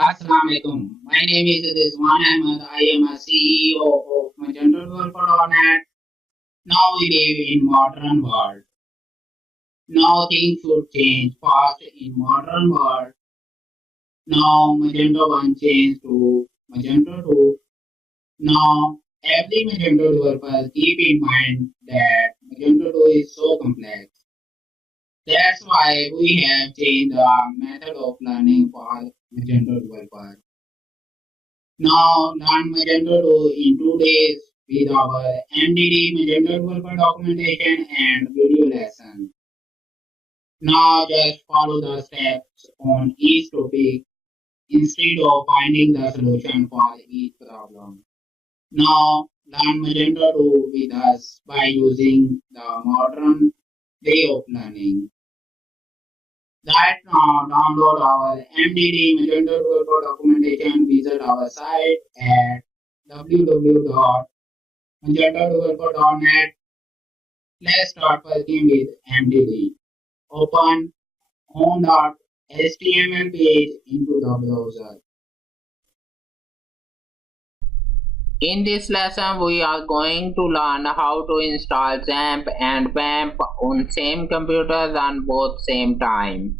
Assalamualaikum. My name is Rizwan Ahmed. I am a CEO of Magento Developer.net. Now we live in modern world. Now things should change fast in modern world. Now Magento 1 changed to Magento 2. Now every Magento developer keep in mind that Magento 2 is so complex. That's why we have changed the method of learning for Magento developers. Now learn Magento 2 in 2 days with our MDD Magento Developer documentation and video lesson. Now just follow the steps on each topic instead of finding the solution for each problem. Now learn Magento 2 with us by using the modern way of learning. Right now, download our MDD Magento Developer documentation. Visit our site at www.magentodeveloper.net. Let's start working with MDD. Open home.html page into the browser. In this lesson, we are going to learn how to install XAMPP and WAMP on same computers on both same time.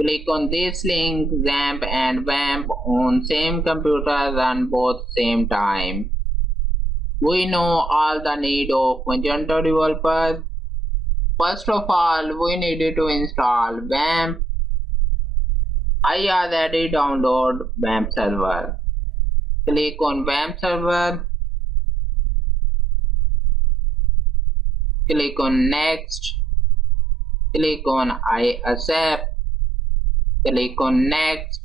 Click on this link, XAMPP and WAMP on same computers on both same time. We know all the need of Magento developers. First of all, we needed to install WAMP. I already download WAMP server. Click on WAMP server. Click on next. Click on I accept. Click on next.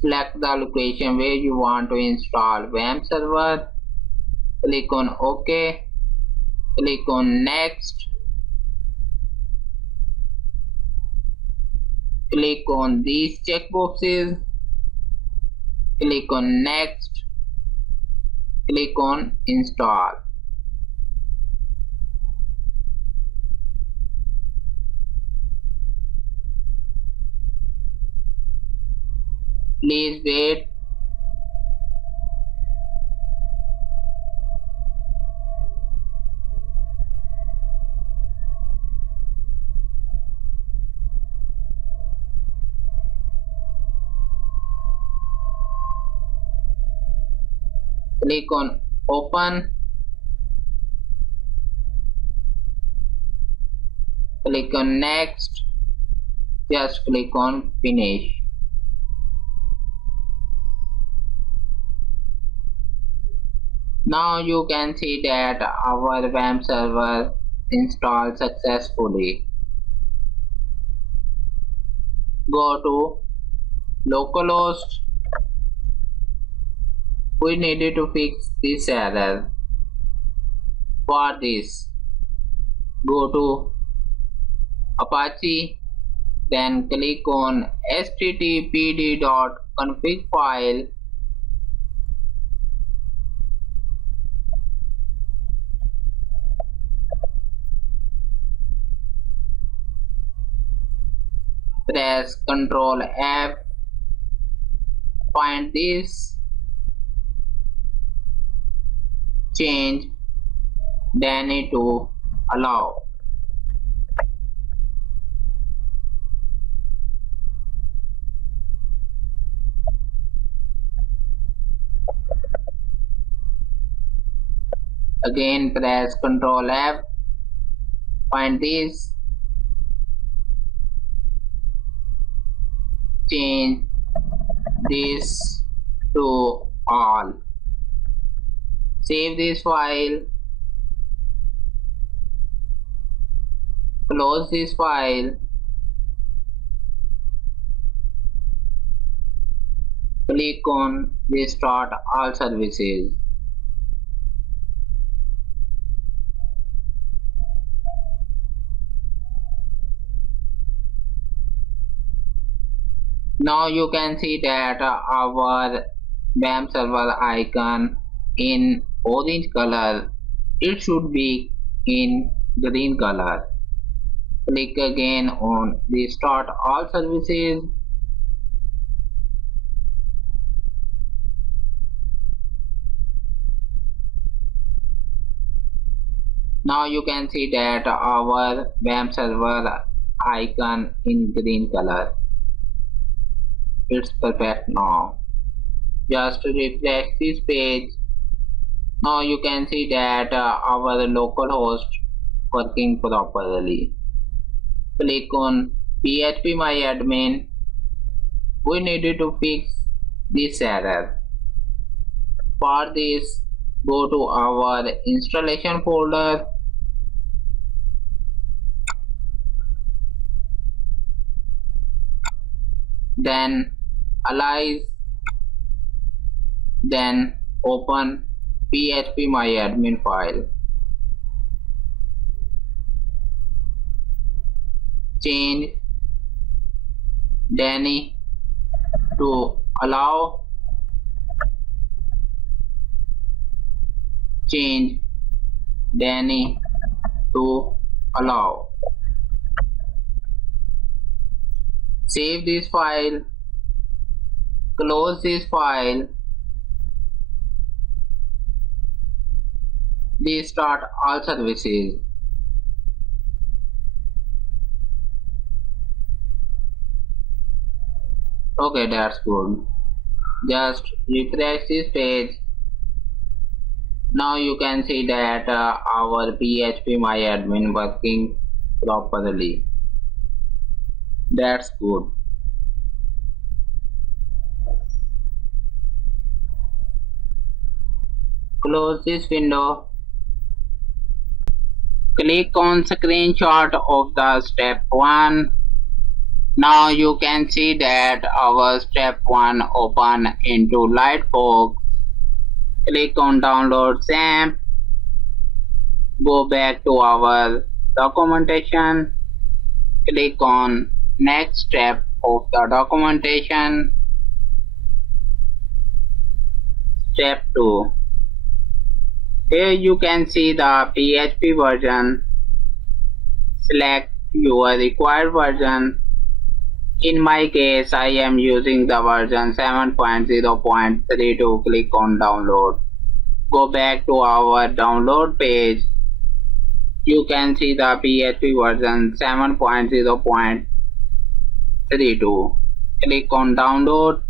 Select the location where you want to install WAMP server. Click on OK. Click on next. Click on these checkboxes. Click on next. Click on install. Please wait. Click on open. Click on next. Just click on finish. Now you can see that our WAMP server installed successfully. Go to localhost. We needed to fix this error. For this, go to Apache, then click on httpd.config file. Press Ctrl F. Find this. Change Danny to allow. Again press Ctrl F. Find this. Change this to all. Save this file. Close this file. Click on Restart All Services. Now you can see that our WAMP server icon in orange color, it should be in green color. Click again on Restart All Services. Now you can see that our WAMP server icon in green color. It's perfect now. Just refresh this page. Now you can see that our local host working properly. Click on phpMyAdmin. We needed to fix this error. For this, go to our installation folder. Then Alias. Then open phpMyAdmin file. Change Danny to allow. Change Danny to allow. Save this file. Close this file. Restart all services. Okay, that's good. Just refresh this page. Now you can see that our phpMyAdmin working properly. That's good. Close this window. Click on screenshot of the step 1. Now you can see that our step 1 open into Lightbox. Click on download XAMPP. Go back to our documentation. Click on next step of the documentation. Step 2. Here you can see the PHP version. Select your required version. In my case, I am using the version 7.0.32. Click on download. Go back to our download page. You can see the PHP version 7.0.32. Click on download.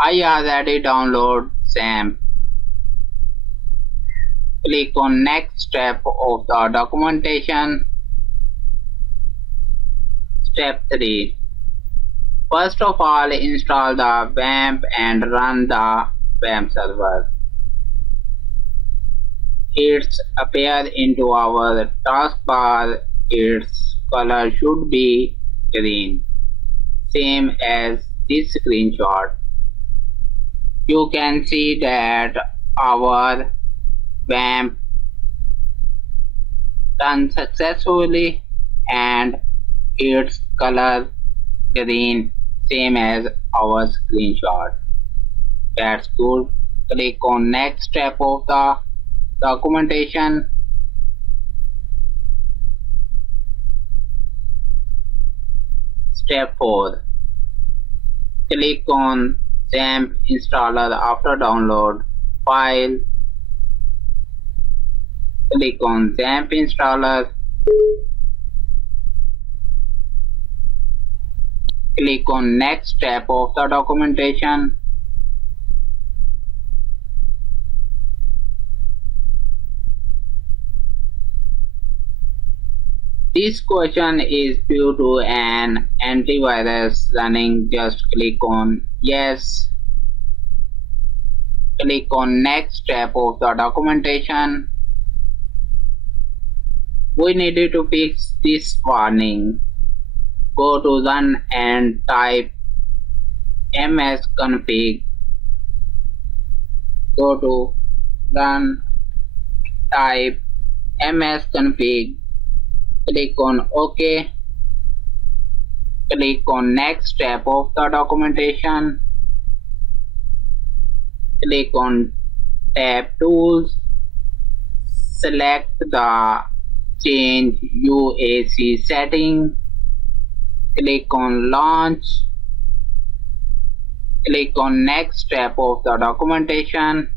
I already download XAMPP. Click on next step of the documentation. Step 3. First of all, install the WAMP and run the WAMP server. It's appear into our taskbar. Its color should be green, same as this screenshot. You can see that our WAMP done successfully and its color green, same as our screenshot. That's good. Click on next step of the documentation. Step 4. Click on XAMPP installer after download. File. Click on XAMPP installer. Click on next step of the documentation. This question is due to an antivirus running. Just click on yes. Click on next step of the documentation. We needed to fix this warning. Go to run and type msconfig. Go to run, type msconfig. Click on OK. Click on next step of the documentation. Click on tab tools. Select the change UAC setting. Click on launch. Click on next step of the documentation.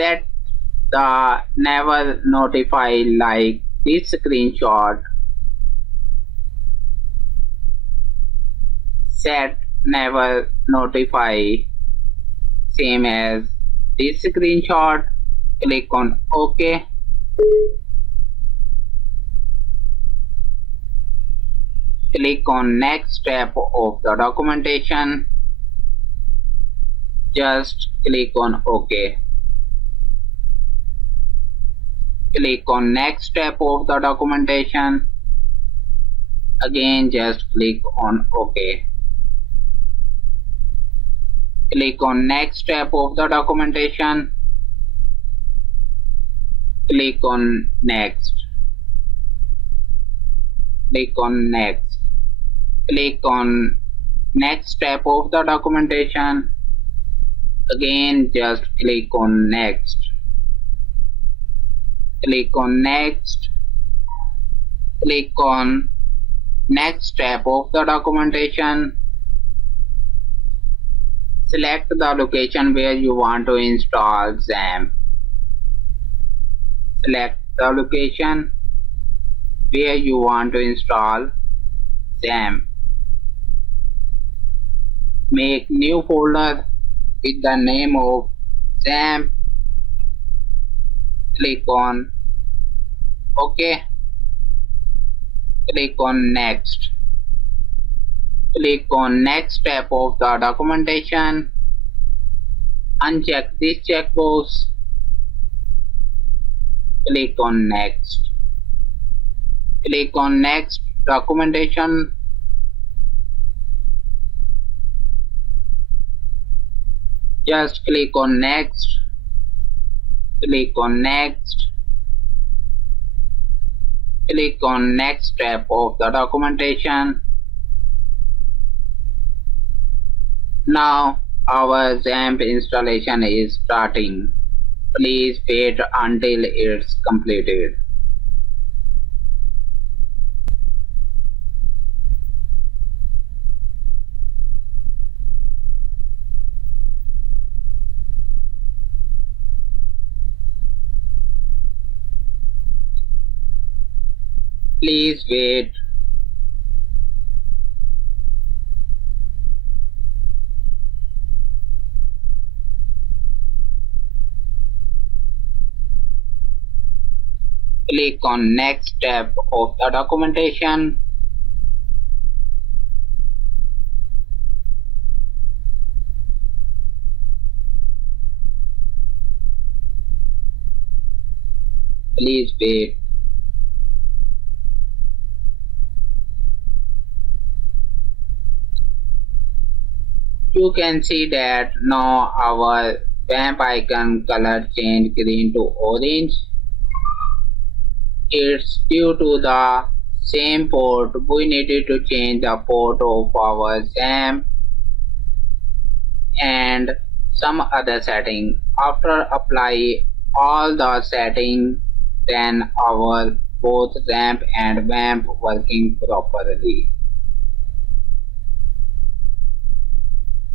set the never notify like this screenshot. Set never notify same as this screenshot. Click on OK. Click on next step of the documentation. Just click on OK. Click on next step of the documentation. Again, just click on OK. Click on next step of the documentation. Click on next. Click on next. Click on next step of the documentation. Again, just click on next. Click on next. Click on next step of the documentation. Select the location where you want to install XAMPP. Select the location where you want to install XAMPP. Make new folder with the name of XAMPP. Click on OK. Click on next. Click on next step of the documentation. Uncheck this checkbox. Click on next. Click on next documentation. Just click on next. Click on next. Click on next step of the documentation. Now our XAMPP installation is starting. Please wait until it's completed. Please wait. Click on next step of the documentation. Please wait. You can see that now our WAMP icon color changed green to orange. It's due to the same port. We needed to change the port of our XAMPP and some other setting. After apply all the settings, then our both XAMPP and WAMP working properly.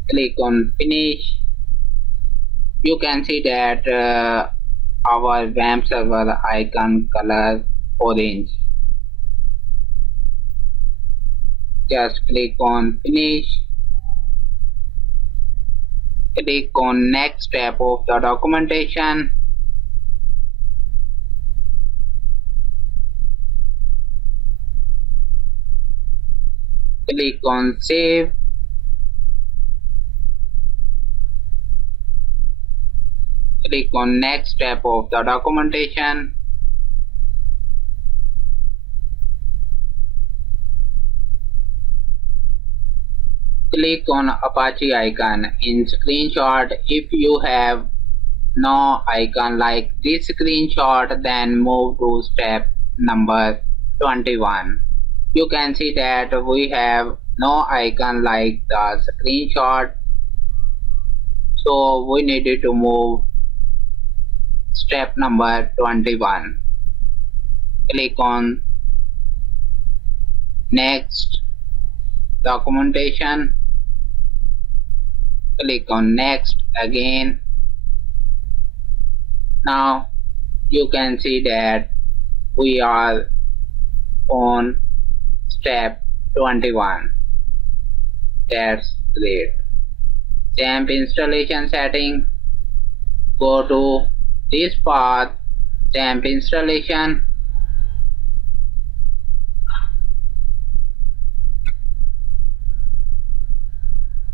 Click on finish. You can see that our WAMP server icon color orange. Just click on finish. Click on next step of the documentation. Click on save. Click on next step of the documentation. Click on Apache icon in screenshot. If you have no icon like this screenshot, then move to step number 21. You can see that we have no icon like the screenshot, so we needed to move step number 21. Click on next documentation. Click on next again. Now you can see that we are on step 21. That's great. XAMPP installation setting. Go to this path, XAMPP installation.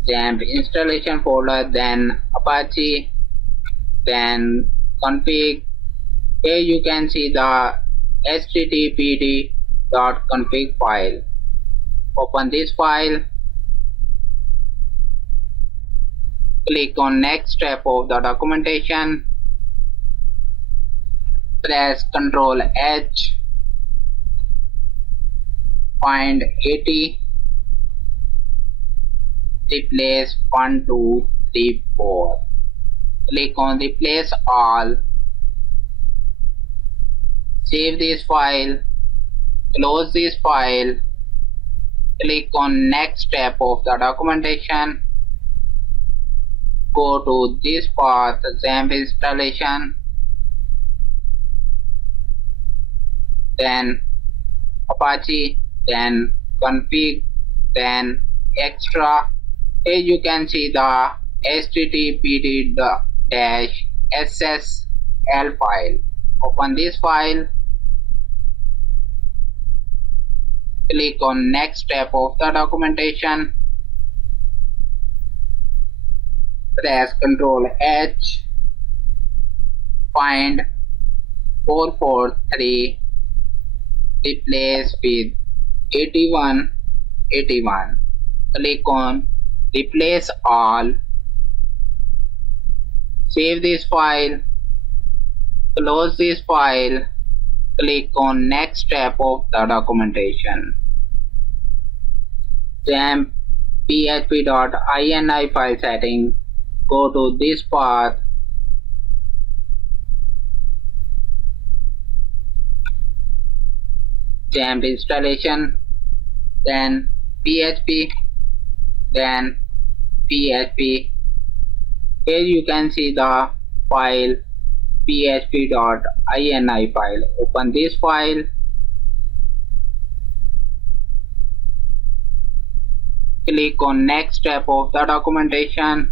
XAMPP installation folder, then Apache, then config. Here you can see the httpd.config file. Open this file. Click on next step of the documentation. Press Ctrl H. Find 80. Replace 1, 2, 3, 4. Click on replace all. Save this file. Close this file. Click on next step of the documentation. Go to this path, XAMPP installation, then Apache, then config, then extra. Here you can see the httpd-ssl file. Open this file. Click on next step of the documentation. Press Ctrl H. Find 443. Replace with 81, 81. Click on replace all. Save this file. Close this file. Click on next step of the documentation. XAMPP php.ini file setting. Go to this path. XAMPP installation, then PHP, then PHP. Here you can see the file php.ini file. Open this file. Click on next step of the documentation.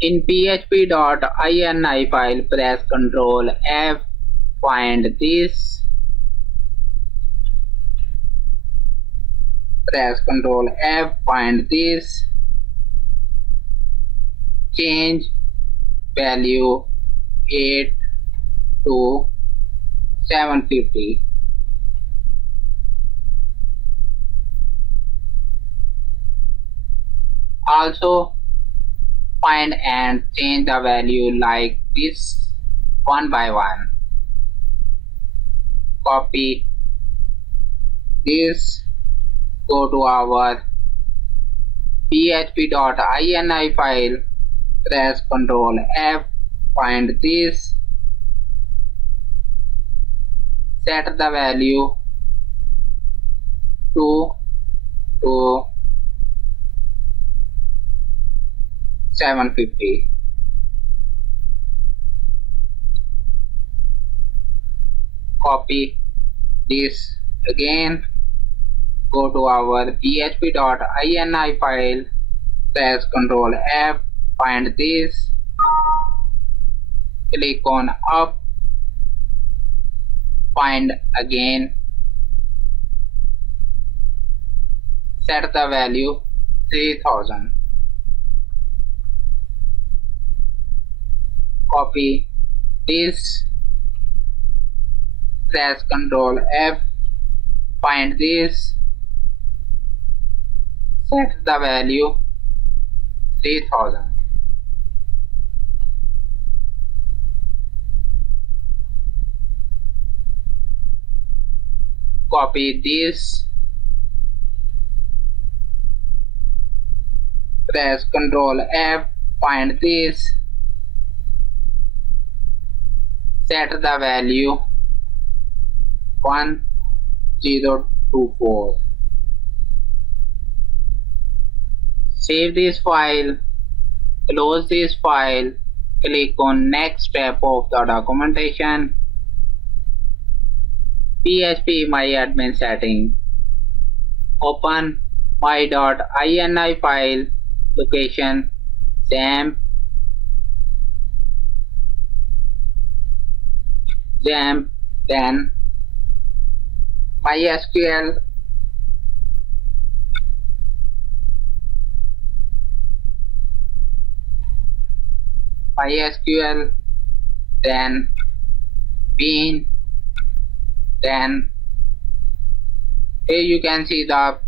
In php.ini file, press Ctrl F. Find this. Press Ctrl F. Find this. Change value 8 to 750. Also find and change the value like this one by one. Copy this. Go to our php.ini file. Press Ctrl F. Find this. Set the value to 750. Copy this again. Go to our php.ini file. Press Ctrl F. Find this. Click on up. Find again. Set the value 3000. Copy this. Press Ctrl F. Find this. Set the value 3000. Copy this. Press Ctrl F. Find this. Set the value 1024. Save this file. Close this file. Click on next step of the documentation. PHP MyAdmin setting. Open my.ini file, location XAMPP, then MySQL, then bean, then here you can see the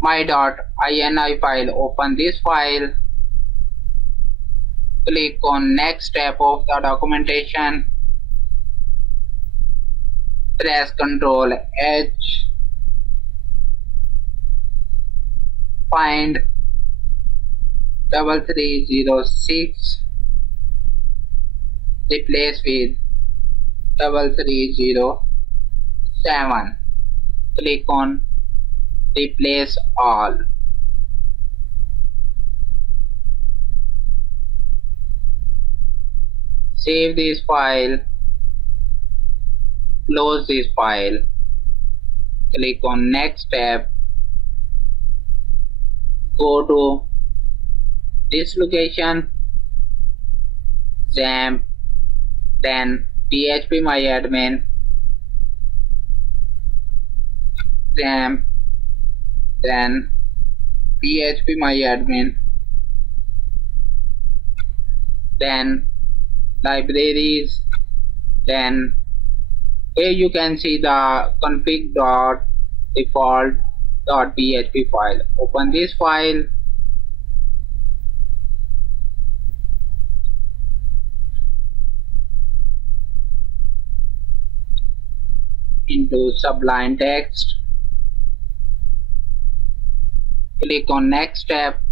my.ini file. Open this file. Click on next step of the documentation. Press Ctrl H. Find 3306. Replace with 3307. Click on Replace All. Save this file. Close this file. Click on next step. Go to this location, XAMPP, then PHP MyAdmin, XAMPP, then PHP MyAdmin, then libraries, then here you can see the config.default.php file. Open this file. Into Sublime Text. Click on next step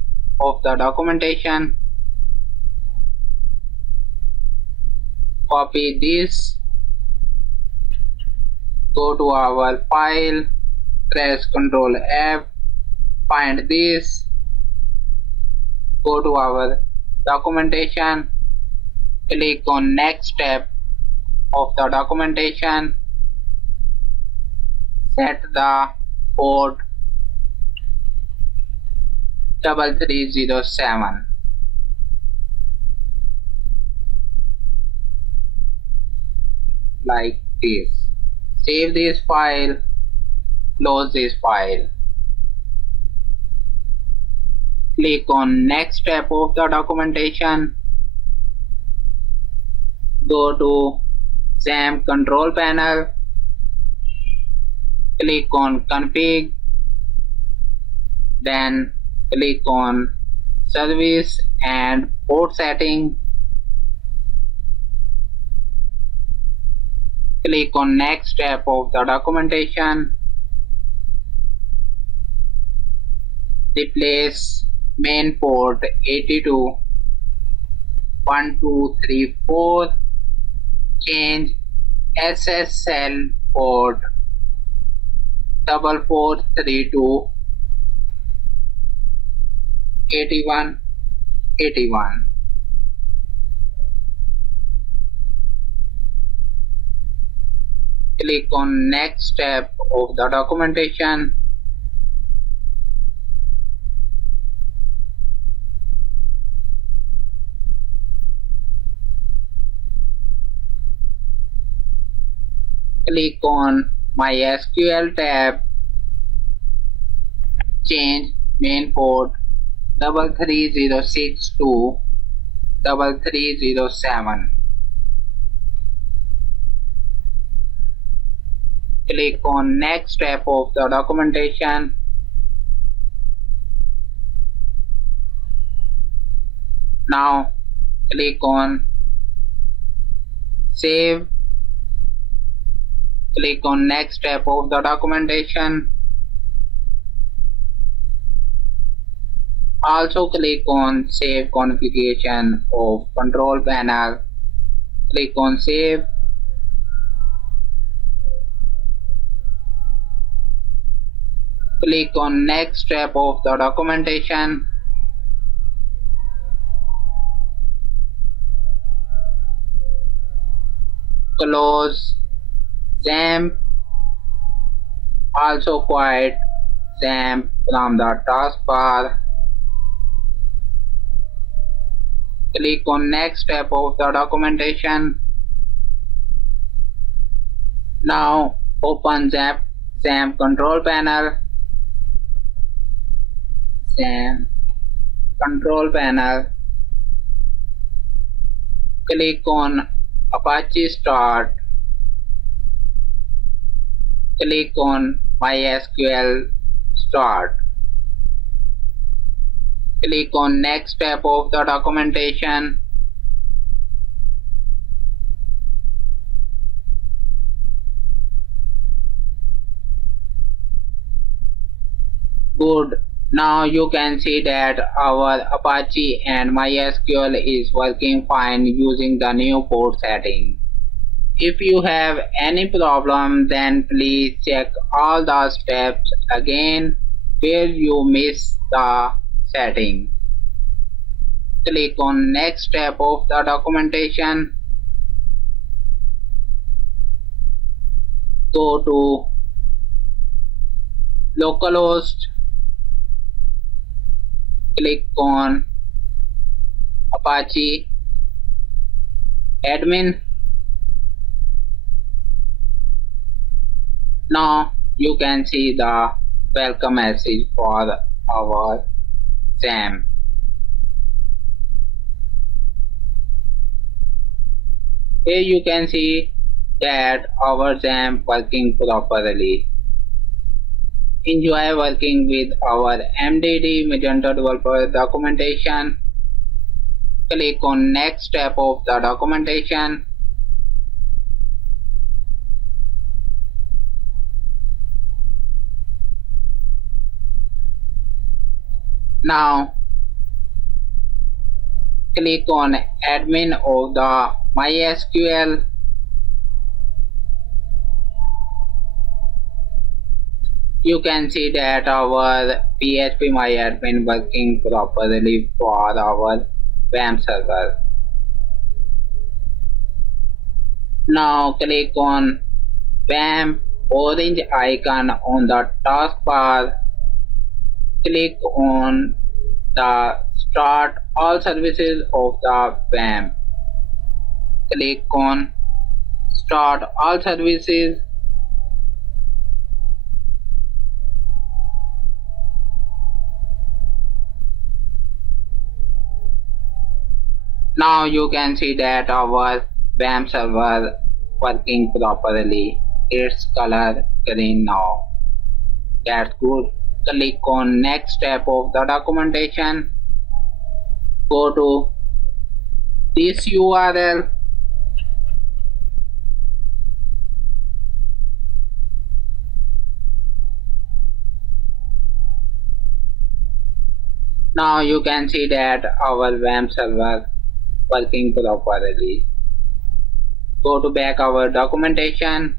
of the documentation. Copy this. Go to our file. Press Ctrl F. Find this. Go to our documentation. Click on next step of the documentation. Set the port 3307. Like this. Save this file. Close this file. Click on next step of the documentation. Go to XAMPP control panel. Click on config, then click on service and port setting. Click on next step of the documentation. Replace main port 82 1234. Change SSL port 4432 8181. Click on next step of the documentation. Click on MySQL tab. Change main port 3306 to 3307. Click on next step of the documentation. Now click on save. Click on next step of the documentation. Also click on save configuration of control panel. Click on save. Click on next step of the documentation. close XAMPP. Also quit XAMPP from the taskbar. Click on next step of the documentation. Now open XAMPP control panel. XAMPP control panel. Click on Apache Start. Click on MySQL Start. Click on next step of the documentation. Good. Now you can see that our Apache and MySQL is working fine using the new port setting. If you have any problem, then please check all the steps again where you miss the setting. Click on next step of the documentation. Go to localhost. Click on Apache admin. Now you can see the welcome message for our XAMPP. Here you can see that our XAMPP working properly. Enjoy working with our MDD Magento Developer documentation. Click on next step of the documentation. Now click on admin of the MySQL. You can see that our PHP MyAdmin working properly for our WAMP server. Now click on WAMP orange icon on the taskbar. Click on the Start All Services of the WAMP. Click on Start All Services. Now you can see that our WAMP server working properly. Its color green now. That's good. Click on next step of the documentation. Go to this URL. Now you can see that our WAMP server working properly. Go to back our documentation.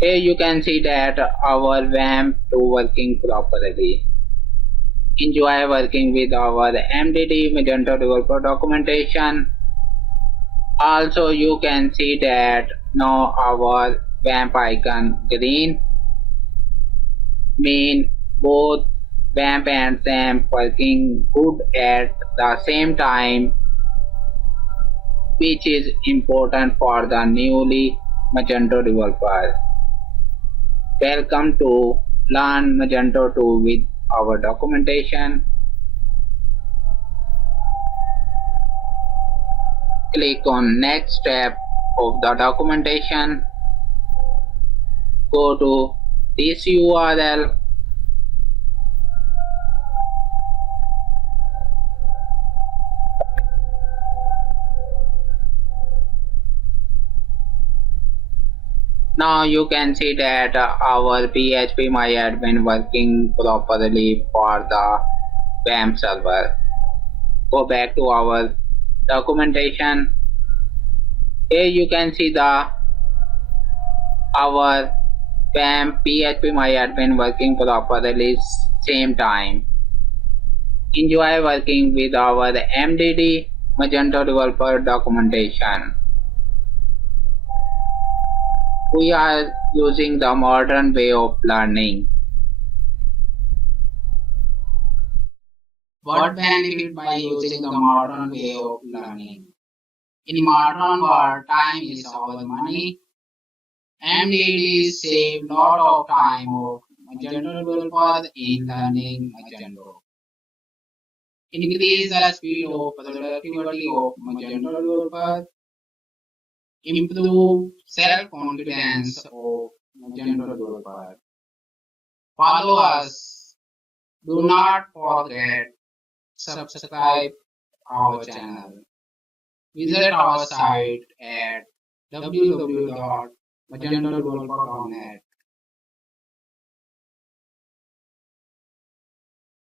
Here you can see that our WAMP 2 working properly. Enjoy working with our MDD Magento Developer documentation. Also you can see that now our WAMP icon green mean both WAMP and XAMPP working good at the same time, which is important for the newly Magento developer. Welcome to Learn Magento 2 with our documentation. Click on next step of the documentation. Go to this URL. Now you can see that our PHP MyAdmin working properly for the WAMP server. Go back to our documentation. Here you can see the our WAMP PHP MyAdmin working properly same time. Enjoy working with our MDD Magento Developer documentation. We are using the modern way of learning. What benefit by using the modern way of learning? In modern world, time is our money. MDD save lot of time of Magento developer in learning Magento. Increase the speed of productivity of Magento developer. Improve self-confidence of Magento developer. Follow us. Do not forget subscribe our channel. Visit our site at www.magentodeveloper.net.